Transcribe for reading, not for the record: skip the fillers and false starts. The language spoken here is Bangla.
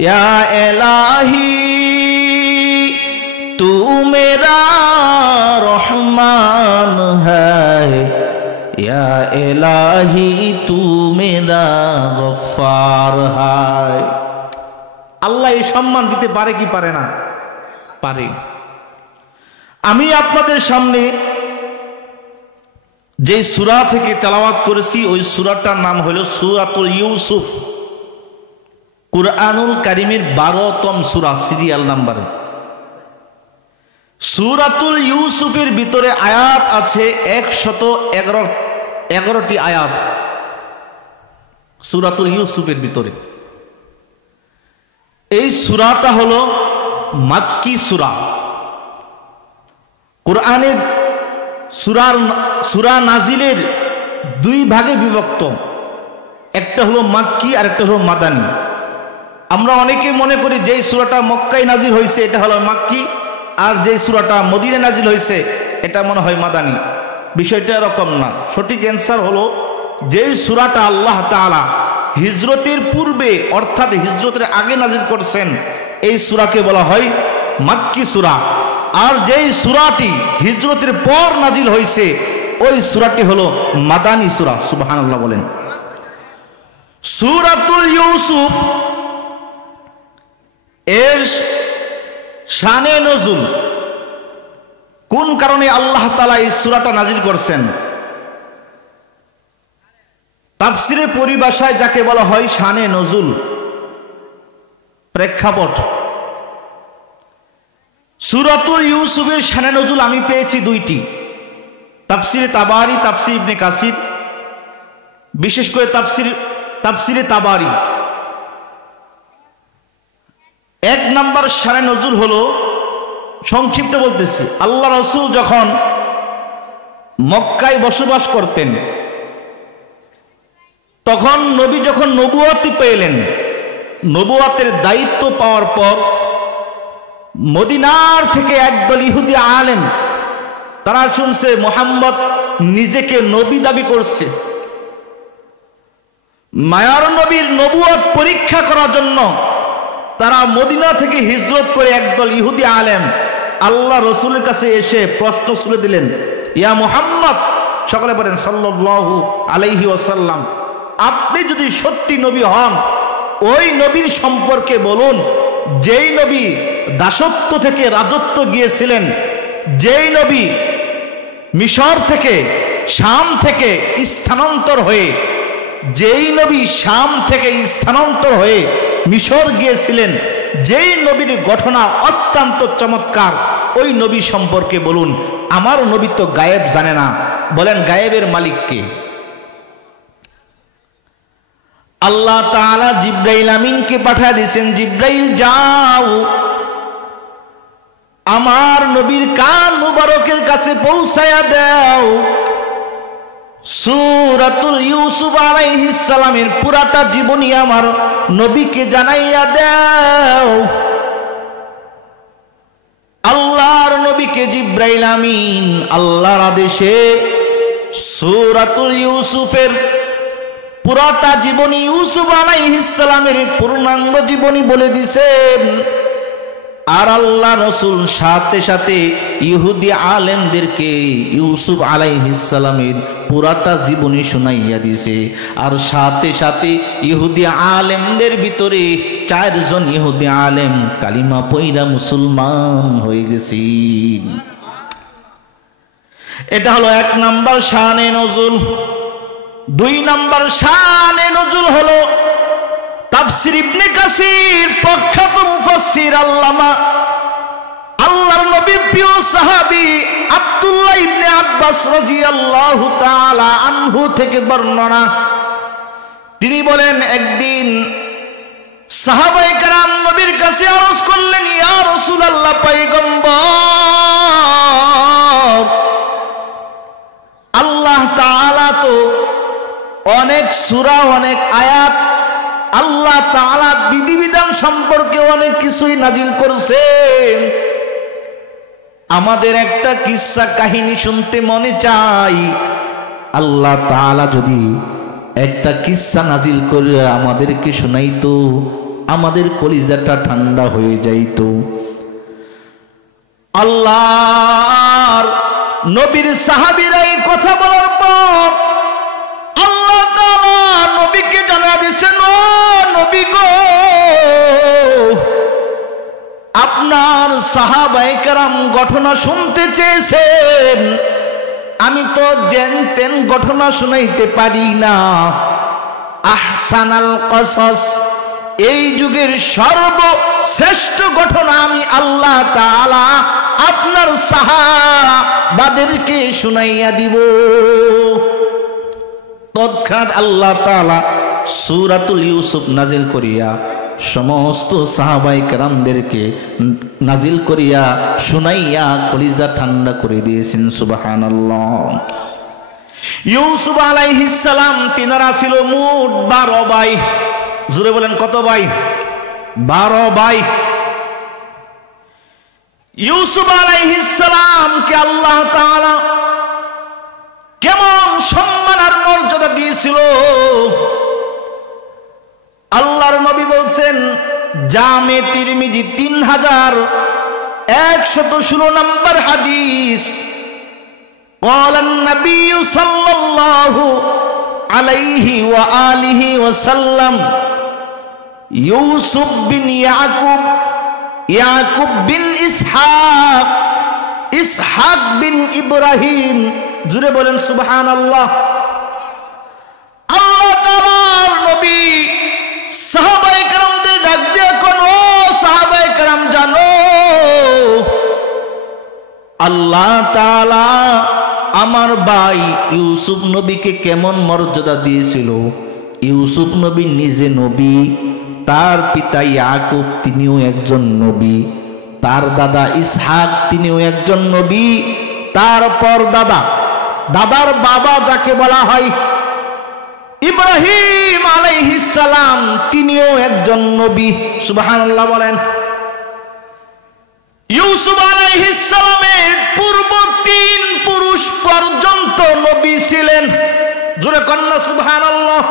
या इलाही तू मेरा रहमान है, या इलाही तू मेरा गफ्फार है। আল্লাহ এই সম্মান দিতে পারে কি পারে না? পারে। আমি আপনাদের সামনে যে সূরা থেকে তেলাওয়াত করেছি ওই সূরাটার নাম হলো সূরাতুল ইউসুফ। কুরআনুল কারীমের 12তম সূরা সিরিয়াল নাম্বারে। সূরাতুল ইউসুফের ভিতরে আয়াত আছে 111টি আয়াত সূরাতুল ইউসুফের ভিতরে। এই সূরাটা হলো মাক্কি সূরা। কোরআনের সূরা নাজিলের দুই ভাগে বিভক্ত, একটা হলো মাক্কি আর একটা হলো মাদানী। আমরা অনেকে মনে করি যে সূরাটা মক্কায় নাজিল হয়েছে এটা হলো মাক্কি, আর যে সূরাটা মদিনায় নাজিল হয়েছে এটা মনে হয় মাদানী। বিষয়টা এরকম না। সঠিক অ্যান্সার হলো যে সূরাটা আল্লাহ তাআলা হিজরতের পূর্বে অর্থাৎ হিজরতের আগে নাজিল করছেন এই সূরাকে বলা হয় মাক্কি সূরা। আর যেই সূরাটি হিজরতের পর নাজিল হয়েছে ওই সূরাটি হলো মাদানী সূরা। সুবহানাল্লাহ বলেন। সূরাতুল ইউসুফ এর শানে নজুল, কোন কারণে আল্লাহ তাআলা এই সূরাটা নাজিল করছেন, তাফসিরের পরিভাষায় যাকে বলা হয় শানে নজুল, প্রেক্ষাপট। সূরাতুল ইউসুফের শানে নজুল আমি পেয়েছি দুইটি, তাফসিরে তাবারি, তাফসির ইবনে কাসির, বিশেষ করে তাফসিরে তাবারি। এক নাম্বার শানে নজুল হলো, সংক্ষিপ্ত বলতেছি, আল্লাহ রাসূল যখন মক্কায় বসবাস করতেন তখন নবী যখন নবুয়ত পেলেন, নবুয়তের দায়িত্ব পাওয়ার পর মদিনার থেকে একদল ইহুদি আলেম তারা শুনছে মুহাম্মদ নিজেকে নবী দাবি করছে। মায়ার নবীর নবুয়ত পরীক্ষা করার জন্য তারা মদিনা থেকে হিজরত করে একদল ইহুদি আলেম আল্লাহ রসুলের কাছে এসে প্রশ্ন ছুড়ে দিলেন, ইয়া মুহাম্মদ, সকলে বলেন সাল্লাল্লাহু আলাইহি ওয়াসাল্লাম, আপনি যদি সত্যি নবী হন ওই নবীর সম্পর্কে বলুন যেই নবী দাসত্ব থেকে রাজত্ব গিয়েছিলেন, যেই নবী মিশর থেকে শাম থেকে স্থানান্তর হয়ে, যেই নবী শাম থেকে স্থানান্তর হয়ে মিশর গিয়েছিলেন, যেই নবীর ঘটনা অত্যন্ত চমৎকার ওই নবী সম্পর্কে বলুন। আমার নবী তো গায়েব জানে না। বলেন গায়েবের মালিক কে? আল্লাহ তাআলা জিব্রাইল আমিনকে পাঠিয়ে দিয়েছেন, জিব্রাইল যাও আমার নবীর কান মুবারকের কাছে পৌঁছায়া দাও, সূরাতুল ইউসুফ আলাইহিস সালামের পুরাটা জীবনী আমার নবীকে জানাইয়া দাও। আল্লাহর নবীকে জিব্রাইল আমিন আল্লাহর আদেশে সূরাতুল ইউসুফের পুরাটা জীবনী, ইউসুফ আলাইহিস সালামের পূর্ণাঙ্গ জীবনী বলে দিছেন। আর আল্লাহ রাসূল সাথে সাথে ইহুদি আলেমদেরকে ইউসুফ আলাইহিস সালামের পুরাটা জীবনী শুনাইয়া দিছে। আর সাথে সাথে ইহুদি আলেমদের ভিতরে 4 জন ইহুদি আলেম কালিমা পয়রা মুসলমান হয়ে গেছেন। এটা হলো 1 নাম্বার শানে নজুল। 2 নাম্বার শানে নজুল হলো তাফসির ইবনে কাসির প্রখ্যাত মুফাসসির আল্লামা আল্লাহর নবীর প্রিয় সাহাবী আব্দুল্লাহ ইবনে আব্বাস রাদিয়াল্লাহু তাআলা আনহু থেকে বর্ণনা। তিনি বলেন, একদিন সাহাবায়ে কেরাম নবীর কাছে আরজ করলেন, ইয়া রাসূলুল্লাহ, পয়গম্বর, আল্লাহ তাআলা তো অনেক সূরা, অনেক আয়াত, আল্লাহ তাআলা বিধিবিধান সম্পর্কে অনেক কিছুই নাজিল করেছেন। আমাদের একটা কিসসা কাহিনী শুনতে মনে চাই। আল্লাহ তাআলা যদি একটা কিসসা নাজিল করে আমাদেরকে শোনাইতো, আমাদের কলিজাটা ঠান্ডা হয়ে যাইত। আল্লাহর নবীর সাহাবীরা এই কথা বলার পর আল্লাহ তাআলা নবীকে জানা দিয়েছেন, ও নবী গো, আপনার সাহাবায়ে কেরাম ঘটনা শুনতে চেয়েছেন, আমি তো যেন তেন ঘটনা শুনাইতে পারি না। আহসানাল কসস, এই যুগের সর্বশ্রেষ্ঠ ঘটনা আমি আল্লাহ তাআলা আপনার সাহাবাদেরকে শুনাইয়া দিব। তৎক্ষণাৎ আল্লাহ তাআলা সূরাতুল ইউসুফ নাজিল করিয়া সমস্ত সাহাবায়ে কেরামদেরকে নাজিল করিয়া শুনাইয়া কলিজা ঠান্ডা করে দিয়েছেন। সুবহানাল্লাহ। ইউসুফ আলাইহিস সালাম তিনারা ছিল মোট 12 ভাই। জোরে বলেন কত ভাই? 12 ভাই। ইউসুফ আলাইহিস সালামকে আল্লাহ তাআলা কেমন সম্মান আর মর্যাদা দিয়েছিল। আল্লাহর নবী বলছেন, জামে তিরমিজি 3116 নম্বর হাদিস, قال النبي صلى الله عليه وآله وسلم يوسف بن يعقوب يعقوب بن إسحاق إسحاق بن إبراهيم। জুড়ে বলেন সুবহানাল্লাহ। আল্লাহ তাআলার নবী সাহাবায়ে কেরামদের ডাক দিয়ে কোন, ও সাহাবায়ে কেরাম জানো, আল্লাহ তাআলা আমার ভাই ইউসুফ নবীকে কেমন মর্যাদা দিয়েছিল। ইউসুফ নবী নিজে নবী, তার পিতা ইয়াকুব তিনিও একজন নবী, তার দাদা ইসহাক তিনিও একজন নবী, তারপর দাদার বাবা যাকে বলা হয় ইব্রাহিম আলাইহিস সালাম তিনিও একজন নবী। সুবহানাল্লাহ বলেন। ইউসুফ আলাইহিস সালামের পূর্ব 3 পুরুষ পর্যন্ত নবী ছিলেন। জোরে কন্না সুবহানাল্লাহ।